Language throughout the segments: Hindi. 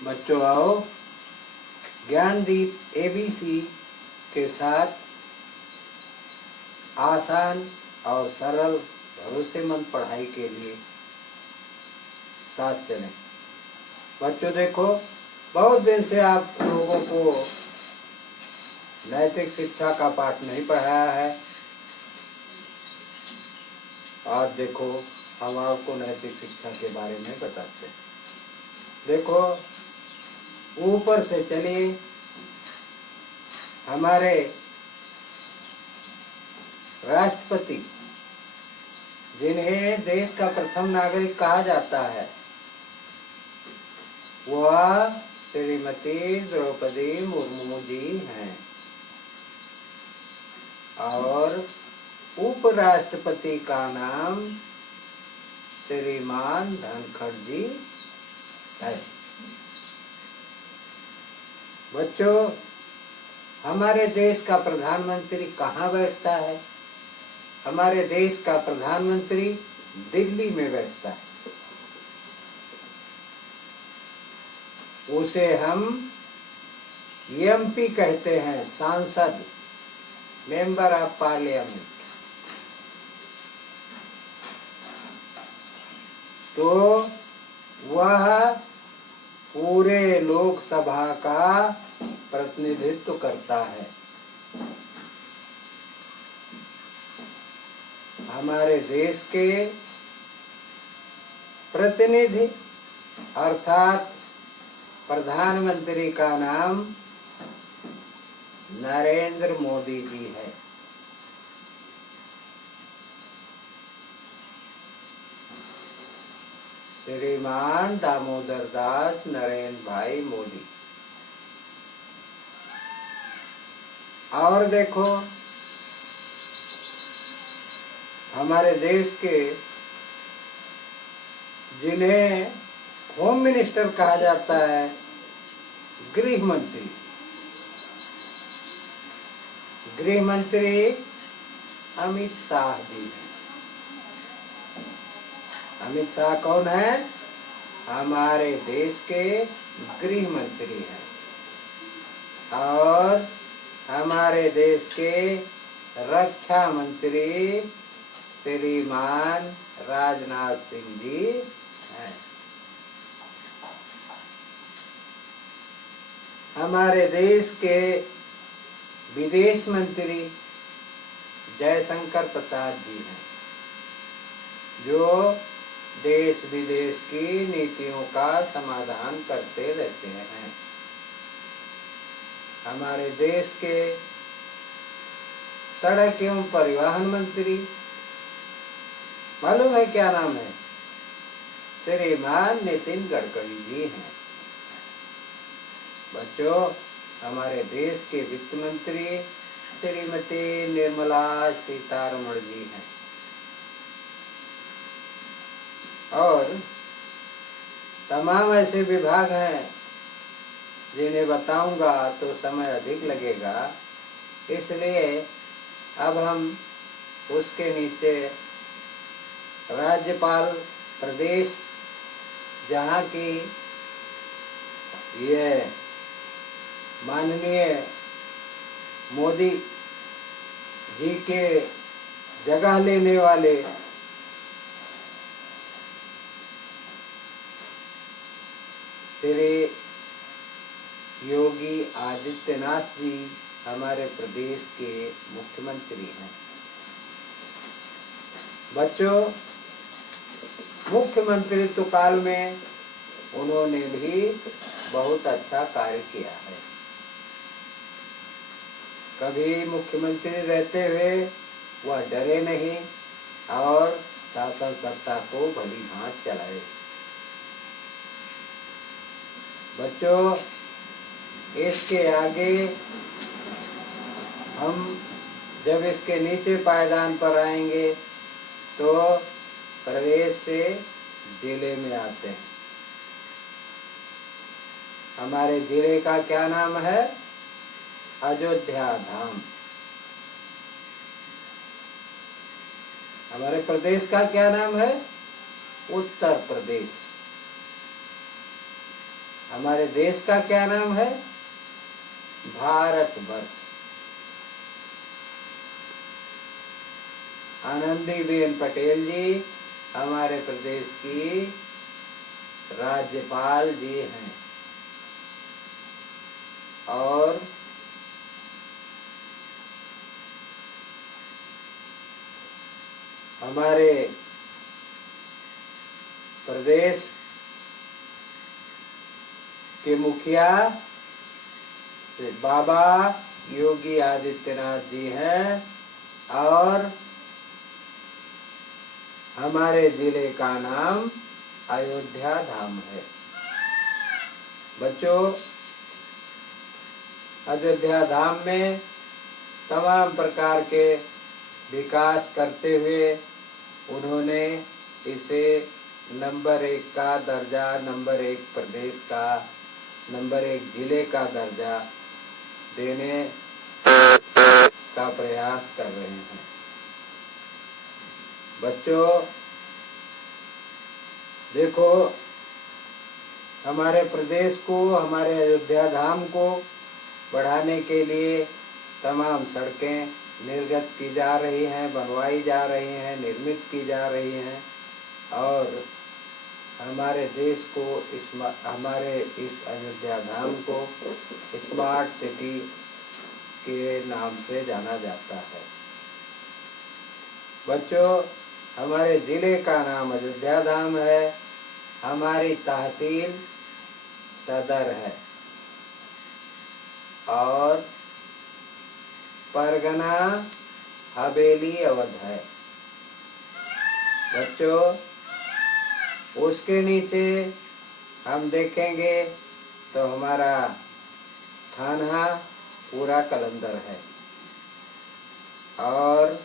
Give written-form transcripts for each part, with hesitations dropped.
बच्चों आओ, ज्ञानदीप एबीसी के साथ आसान और सरल भरोसेमंद पढ़ाई के लिए साथ चलें। बच्चों देखो, बहुत दिन से आप लोगों को नैतिक शिक्षा का पाठ नहीं पढ़ाया है। आज देखो, हम आपको नैतिक शिक्षा के बारे में बताते हैं। देखो, ऊपर से चलिए। हमारे राष्ट्रपति, जिन्हें देश का प्रथम नागरिक कहा जाता है, वह श्रीमती द्रौपदी मुर्मू जी हैं। और उपराष्ट्रपति का नाम श्रीमान धनखड़ जी है। बच्चों, हमारे देश का प्रधानमंत्री कहाँ बैठता है? हमारे देश का प्रधानमंत्री दिल्ली में बैठता है। उसे हम एमपी कहते हैं, सांसद, मेंबर ऑफ पार्लियामेंट। तो वह पूरे लोकसभा का प्रतिनिधित्व करता है। हमारे देश के प्रतिनिधि अर्थात प्रधानमंत्री का नाम नरेंद्र मोदी जी है। श्रीमान दामोदर दास नरेंद्र भाई मोदी। और देखो, हमारे देश के जिन्हें होम मिनिस्टर कहा जाता है, गृह मंत्री, गृह मंत्री अमित शाह जी हैं। अमित शाह कौन है? हमारे देश के गृह मंत्री हैं। और हमारे देश के रक्षा मंत्री श्रीमान राजनाथ सिंह जी हैं। हमारे देश के विदेश मंत्री जयशंकर प्रसाद जी हैं, जो देश विदेश की नीतियों का समाधान करते रहते हैं। हमारे देश के सड़क एवं परिवहन मंत्री, मालूम है क्या नाम है? श्रीमान नितिन गडकरी जी हैं। बच्चों, हमारे देश के वित्त मंत्री श्रीमती निर्मला सीतारमण जी हैं। और तमाम ऐसे विभाग हैं जिन्हें बताऊंगा तो समय अधिक लगेगा, इसलिए अब हम उसके नीचे राज्यपाल प्रदेश, जहाँ की ये माननीय मोदी जी के जगह लेने वाले श्री योगी आदित्यनाथ जी हमारे प्रदेश के मुख्यमंत्री हैं। बच्चों, मुख्यमंत्रित्व काल में उन्होंने भी बहुत अच्छा कार्य किया है। कभी मुख्यमंत्री रहते हुए वह डरे नहीं और शासन सत्ता को भली भांति चलाए। बच्चों, इसके आगे हम जब इसके नीचे पायदान पर आएंगे तो प्रदेश से जिले में आते हैं। हमारे जिले का क्या नाम है? अयोध्या धाम। हमारे प्रदेश का क्या नाम है? उत्तर प्रदेश। हमारे देश का क्या नाम है? भारतवर्ष। आनंदीबेन पटेल जी हमारे प्रदेश की राज्यपाल जी हैं और हमारे प्रदेश के मुखिया बाबा योगी आदित्यनाथ जी हैं और हमारे जिले का नाम अयोध्या धाम है। बच्चों, अयोध्या धाम में तमाम प्रकार के विकास करते हुए उन्होंने इसे नंबर 1 का दर्जा, नंबर 1 प्रदेश का, नंबर 1 जिले का दर्जा देने का प्रयास कर रहे हैं। बच्चों देखो, हमारे प्रदेश को, हमारे अयोध्या धाम को बढ़ाने के लिए तमाम सड़कें निर्गत की जा रही हैं, बनवाई जा रही हैं, निर्मित की जा रही हैं और हमारे देश को हमारे इस अयोध्या धाम को स्मार्ट सिटी के नाम से जाना जाता है। बच्चों, हमारे जिले का नाम अयोध्या धाम है, हमारी तहसील सदर है और परगना हवेली अवध है। बच्चों, उसके नीचे हम देखेंगे तो हमारा थाना पूरा कलंदर है और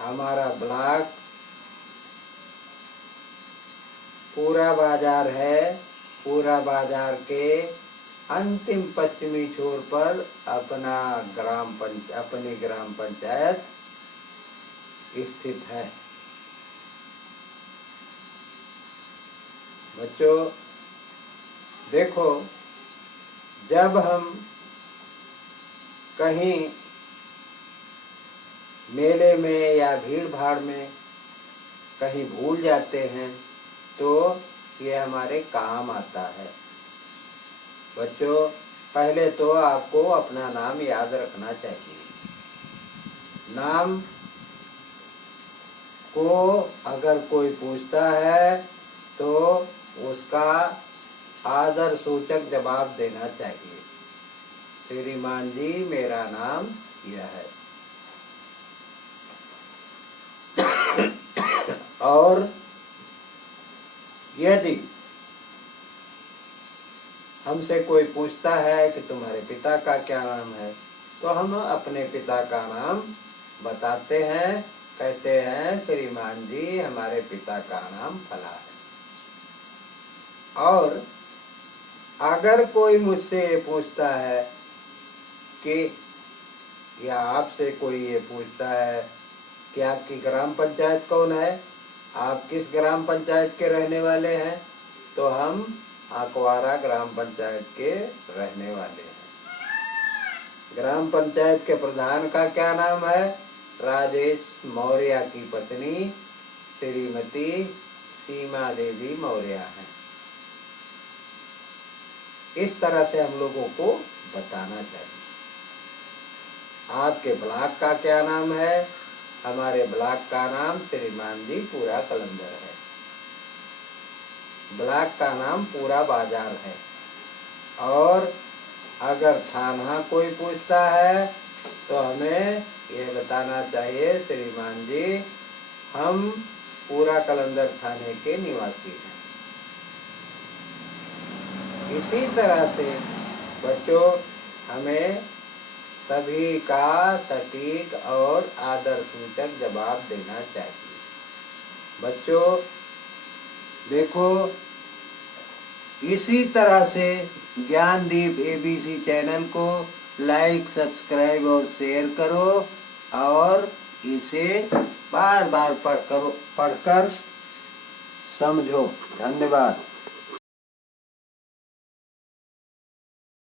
हमारा ब्लॉक पूरा बाजार है। पूरा बाजार के अंतिम पश्चिमी छोर पर अपनी ग्राम पंचायत स्थित है। बच्चों देखो, जब हम कहीं मेले में या भीड़ भाड़ में कहीं भूल जाते हैं तो ये हमारे काम आता है। बच्चों, पहले तो आपको अपना नाम याद रखना चाहिए। नाम को अगर कोई पूछता है तो उसका आदर सूचक जवाब देना चाहिए। श्रीमान जी, मेरा नाम यह है। और यदि हमसे कोई पूछता है कि तुम्हारे पिता का क्या नाम है, तो हम अपने पिता का नाम बताते हैं, कहते हैं श्रीमान जी हमारे पिता का नाम फला है। और अगर कोई मुझसे ये पूछता है कि या आपसे कोई ये पूछता है कि आपकी ग्राम पंचायत कौन है, आप किस ग्राम पंचायत के रहने वाले हैं, तो हम आकवारा ग्राम पंचायत के रहने वाले हैं। ग्राम पंचायत के प्रधान का क्या नाम है? राजेश मौर्य की पत्नी श्रीमती सीमा देवी मौर्य हैं। इस तरह से हम लोगों को बताना चाहिए। आपके ब्लॉक का क्या नाम है? हमारे ब्लॉक का नाम श्रीमान जी पूरा कलंदर है। ब्लॉक का नाम पूरा बाजार है। और अगर थाना कोई पूछता है तो हमें ये बताना चाहिए श्रीमान जी हम पूरा कलंदर थाने के निवासी हैं। इसी तरह से बच्चों, हमें सभी का सटीक और आदर सूचक जवाब देना चाहिए। बच्चों देखो, इसी तरह से ज्ञानदीप एबीसी चैनल को लाइक, सब्सक्राइब और शेयर करो और इसे बार बार पढ़कर समझो। धन्यवाद।